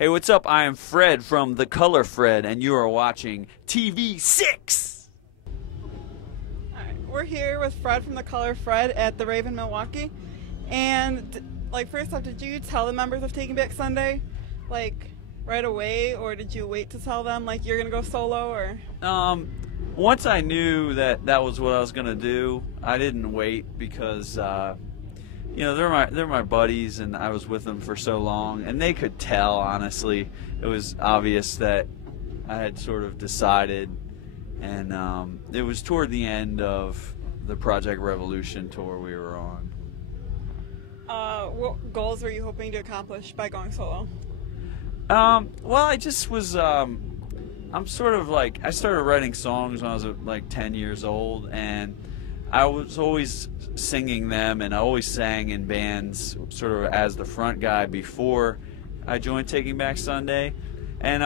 Hey, what's up? I am Fred from The Color Fred, and you are watching TV6. Alright, we're here with Fred from The Color Fred at the Rave in Milwaukee. And, first off, did you tell the members of Taking Back Sunday, right away, or did you wait to tell them, you're gonna go solo, or? Once I knew that was what I was gonna do, I didn't wait because, they're my buddies, and I was with them for so long, and they could tell. Honestly, it was obvious that I had sort of decided, and it was toward the end of the Project Revolution tour we were on. What goals were you hoping to accomplish by going solo? Well, I just was. I'm sort of I started writing songs when I was 10 years old, and I was always singing them, and I always sang in bands sort of as the front guy before I joined Taking Back Sunday, and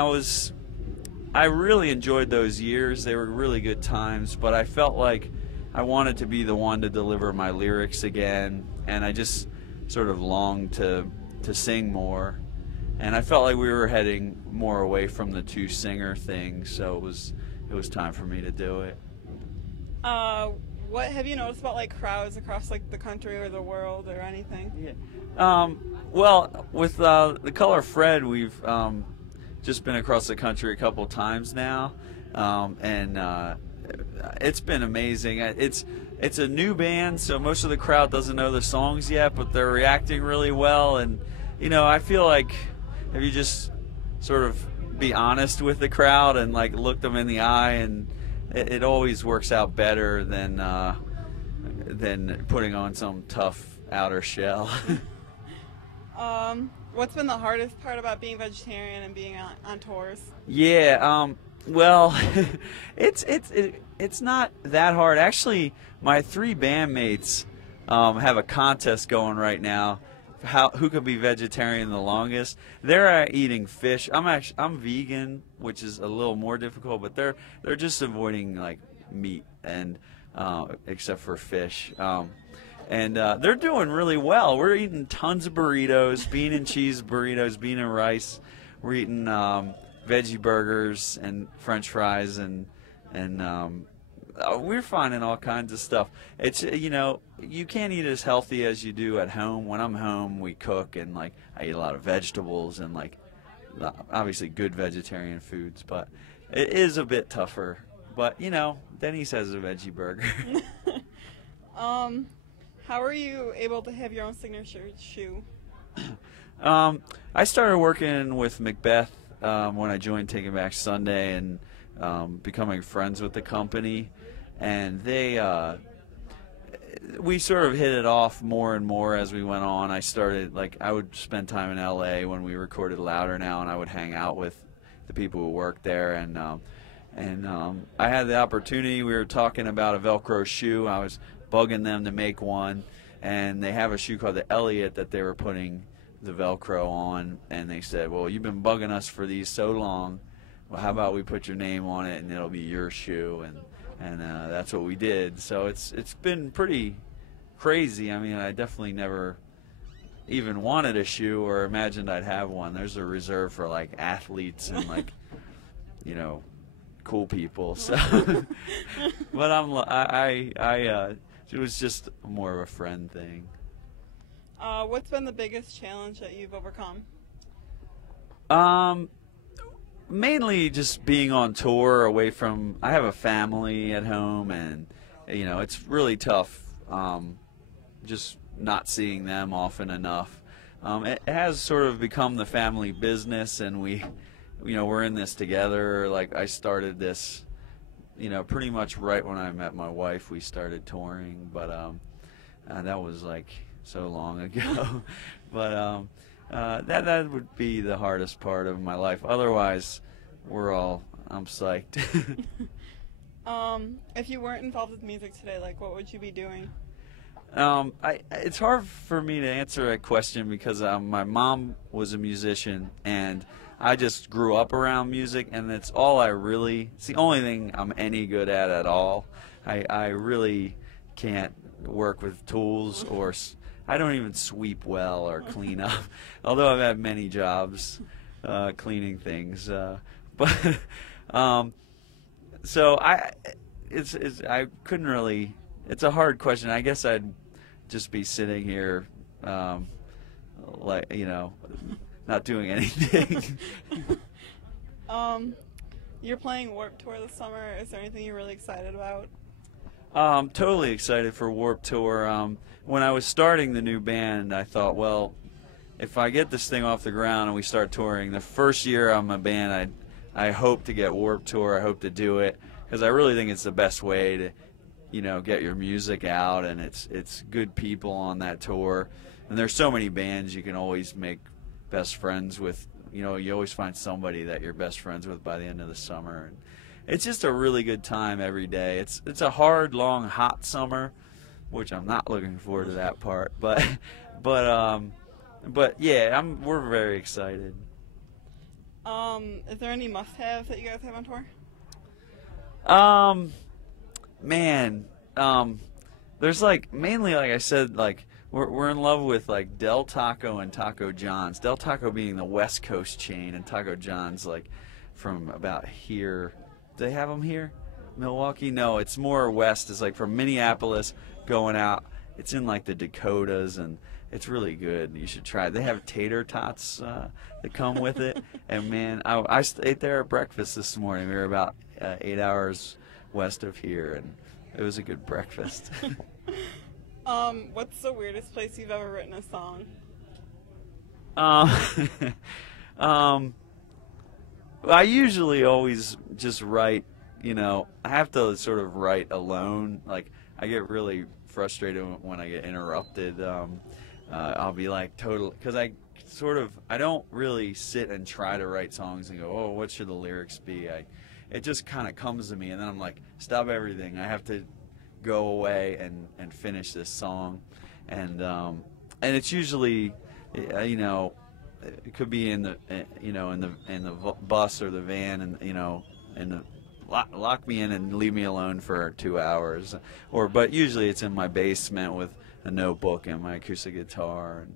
I really enjoyed those years. They were really good times, but I felt like I wanted to be the one to deliver my lyrics again, and I just sort of longed to sing more, and I felt like we were heading more away from the two-singer thing, so it was time for me to do it. What have you noticed about crowds across the country or the world or anything? Yeah. Well, with The Color Fred, we've just been across the country a couple times now, and it's been amazing. It's a new band, so most of the crowd doesn't know the songs yet, but they're reacting really well. And I feel like if you just sort of be honest with the crowd and look them in the eye, and it always works out better than putting on some tough outer shell. What's been the hardest part about being vegetarian and being on tours? Yeah, well, it's not that hard. Actually, my three bandmates have a contest going right now. Who could be vegetarian the longest? They're eating fish. I'm vegan, which is a little more difficult, but they're just avoiding meat and except for fish. And they're doing really well. We're eating tons of burritos, bean and cheese burritos, bean and rice. We're eating veggie burgers and French fries, and we're finding all kinds of stuff. It's you can't eat as healthy as you do at home. When I'm home, we cook, and I eat a lot of vegetables and obviously good vegetarian foods, but it is a bit tougher. But Denny's has a veggie burger. How are you able to have your own signature shoe? I started working with Macbeth when I joined Taking Back Sunday, and becoming friends with the company, and we sort of hit it off more and more as we went on. I started I would spend time in LA when we recorded Louder Now, and I would hang out with the people who worked there, and I had the opportunity. We were talking about a Velcro shoe. I was bugging them to make one, and they have a shoe called the Elliot that they were putting the Velcro on, and they said, well, you've been bugging us for these so long, well, how about we put your name on it and it'll be your shoe, and that's what we did. So it's been pretty crazy. I mean, I definitely never even wanted a shoe or imagined I'd have one. There's a reserve for athletes and cool people. So but it was just more of a friend thing. What's been the biggest challenge that you've overcome? Mainly just being on tour away from. I have a family at home, and it's really tough. Just not seeing them often enough. It has sort of become the family business, and we're in this together. I started this, pretty much right when I met my wife. We started touring, but that was so long ago. But that would be the hardest part of my life. Otherwise, I'm psyched. If you weren't involved with music today, what would you be doing? It's hard for me to answer that question because my mom was a musician, and I just grew up around music, and it's the only thing I'm any good at all. I really can't work with tools, or I don't even sweep well or clean up, although I've had many jobs. cleaning things. But so I couldn't really. It's a hard question. I guess I'd just be sitting here, like, you know, not doing anything. You're playing Warped Tour this summer. Is there anything you're really excited about? Totally excited for Warped Tour. When I was starting the new band, I thought, well, if I get this thing off the ground and we start touring, the first year I'm a band, I hope to get Warped Tour. I hope to do it because I really think it's the best way to, you know, get your music out, and it's good people on that tour. And there's so many bands you can always make best friends with. You know, you always find somebody that you're best friends with by the end of the summer. And it's just a really good time every day. It's a hard, long, hot summer, which I'm not looking forward to that part. But yeah, we're very excited. Is there any must-haves that you guys have on tour? Man, there's like mainly, like I said, like we're in love with like Del Taco and Taco John's. Del Taco being the West Coast chain, and Taco John's like from about here. Do they have them here? Milwaukee? No, it's more west. It's like from Minneapolis going out. It's in like the Dakotas, and it's really good. You should try it. They have tater tots that come with it. And man, I ate there at breakfast this morning. We were about 8 hours west of here, and it was a good breakfast. What's the weirdest place you've ever written a song? I usually always just write, you know, I have to sort of write alone. Like, I get really frustrated when I get interrupted. I'll be like because I don't really sit and try to write songs and go, oh, what should the lyrics be? It just kind of comes to me, and then I'm like, stop everything. I have to go away and finish this song. And it's usually, you know, it could be in the bus or the van, and you know, lock me in and leave me alone for 2 hours, but usually it's in my basement with a notebook and my acoustic guitar. And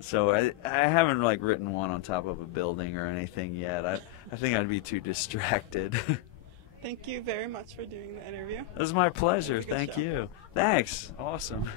so I haven't like written one on top of a building or anything yet. I think I'd be too distracted. Thank you very much for doing the interview. It was my pleasure. Thank you. Thanks. Awesome.